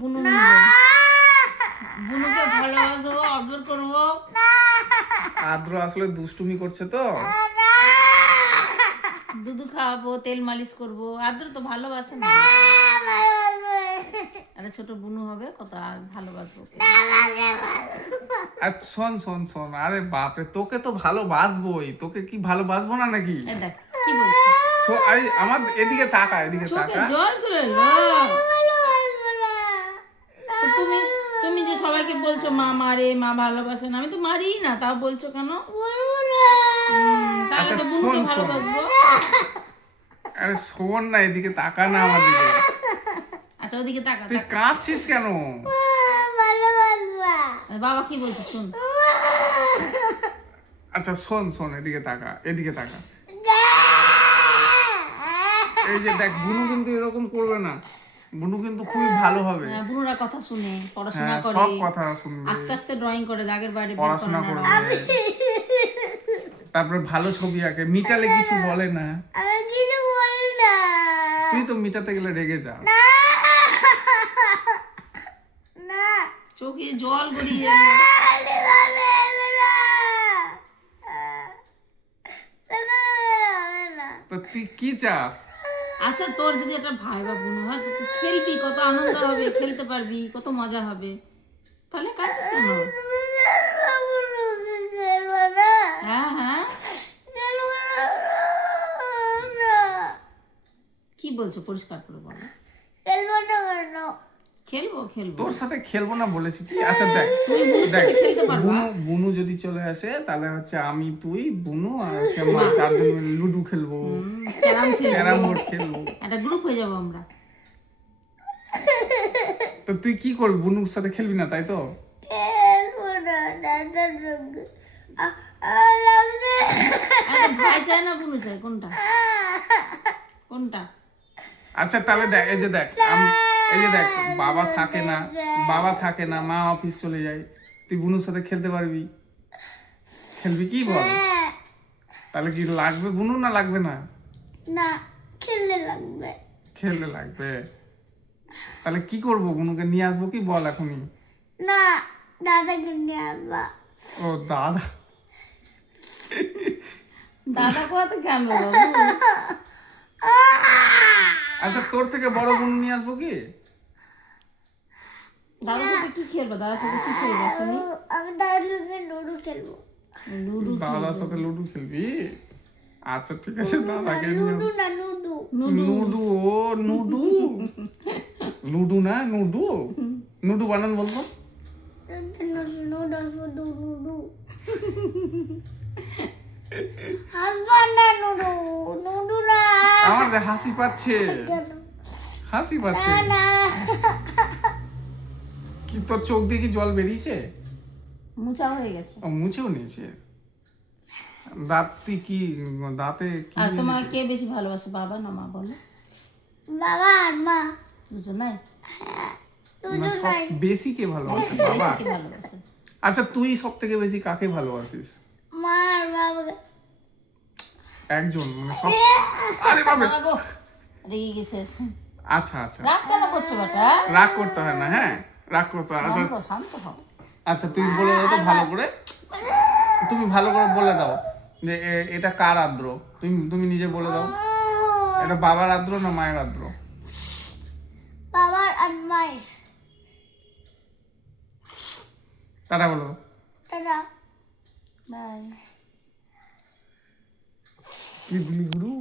বুনু নিব। বুনুকে ভালোবাসবো, আদর করবো। আদ্র আসলে দুষ্টুমি করছে তো। দুধু খাওয়াবো, তেল মালিশ করবো। আদর তো ভালোবাসে না। আরে ছোট বুনু হবে, কত ভালোবাসবো। আর শোন শোন শোন, আরে বাপরে, তোকে তো ভালোবাসবোই, তোকে কি ভালোবাসবো না নাকি? এই দেখ কি বলছিস। আরে আমার এদিকে তাকা, এদিকে চোখে তাকা। জল চলে এলো। তো তুমি তুমি যে সবাইকে বলছো মা মারে, মা ভালোবাসে না, আমি তো মারি না, তাও বলছো কেন? তাহলে আচ্ছা তো শোন বুনুকে শোন, ভালোবাসবো। আরে শোন না, এদিকে তাকা না আমার দিকে। আচ্ছা ওদিকে তাকা তুই তাকা। কাঁদছিস কেন? আরে বাবা কি বলছে শুন। আচ্ছা শোন শোন, এদিকে তাকা, এদিকে তাকা। এই যে দেখ, বুনু কিন্তু এরকম করবে না। বুনু কিন্তু খুবই ভালো হবে। হ্যাঁ, বুনুরা কথা শুনে, পড়াশোনা হ্যাঁ, করে, সব কথা শুনবে, আস্তে আস্তে ড্রয়িং করে, দাগের বাইরে বের করে পড়াশোনা না। করবে, তারপরে ভালো ছবি আঁকে। মিটালে কিছু বলে না। তুই তো মিটাতে গেলে রেগে যা। চোখে জল গড়িয়ে যাবে। তো তুই কি চাস? আচ্ছা তোর যদি একটা ভাই বা বোন হয় তো তুই খেলবি, কত আনন্দ হবে, খেলতে পারবি, কত মজা হবে। তাহলে কাঁদছিস কেন? হ্যাঁ হ্যাঁ, কি বলছো পরিষ্কার করে বলো। খেলবো খেলবো। তোর সাথে খেলবো না বলেছি কি? আচ্ছা দেখ, তুমি বুনুর দেখ, সাথে খেলতে পারবা। বুনু বুনু যদি চলে আসে তাহলে হচ্ছে আমি, তুই, বুনু আর হচ্ছে মা, চারজন মিলে লুডো খেলবো, ক্যারাম খেলবো, ক্যারাম বোর্ড খেলবো। একটা গ্রুপ হয়ে যাবো আমরা। তো তুই কি করবি? বুনুর সাথে খেলবি না তাই তো? আরে ভাই চাই না বুনু চাই, কোনটা কোনটা? আচ্ছা তাহলে দেখ, এই যে দেখ, এই যে দেখ, বাবা থাকে না, বাবা থাকে না, মা অফিস চলে যায়, তুই বুনুর সাথে খেলতে পারবি? খেলবি কি বল? তাহলে কি লাগবে বুনু না লাগবে না? না, খেললে লাগবে। খেলতে লাগবে। তাহলে কি করবো? বুনুকে নিয়ে আসবো কি বল এখনই? না, দাদাকে নিয়ে আসবা। ও দাদা, দাদা কোয়াতে কেন বাবু? আচ্ছা তোর থেকে বড় বুনু নিয়ে আসবো কি? দাদার সাথে কি খেলবো? দাদার সাথে কি খেলবো শুনি? আমি দাদার সঙ্গে লুডো খেলবো। লুডো। দাদার সাথে লুডো খেলবি? আচ্ছা ঠিক আছে, দাদাকে নিয়ে লুডো না, লুডো। নুডু। ও নুডু, লুডু না নুডু। নুডু বানান বলবো। লুডো শুধু লুডো। হাসবা না, লুডো লুডো না। আমার যে হাসি পাচ্ছে, কেন? হাসি পাচ্ছে। না, কি তোর চোখ দিয়ে কি জল বেরিয়েছে? মুচা হয়ে গেছে। ও মুছেও নিয়েছে। দাঁত কি, দাঁতে কি? আর তোমাকে কে বেশি ভালোবাসে, বাবা না মা বলো? বাবা আর মা দুজনাই। না, সব বেশি কে ভালোবাসে? বাবা। কে ভালোবাসে? আচ্ছা তুই সব থেকে বেশি কাকে ভালোবাসিস? মা আর বাবাকে। একজন মানে সব? আরে বাবা, বাবা গো, রেগে গেছে। আচ্ছা আচ্ছা, রাগ কেন করছো বেটা? রাগ করতে হয় না, হ্যাঁ রাগ করতে হয় না। আচ্ছা, শান্ত শান্ত হও। আচ্ছা তুই বলে দাও তো ভালো করে, তুমি ভালো করে বলে দাও যে এটা কার আদ্র। তুমি তুমি নিজে বলে দাও, এটা বাবার আদ্র না মায়ের আদ্র? বাবার আর মায়ের। তারা বলো। টাটা। বাই। কি বলি গুরু?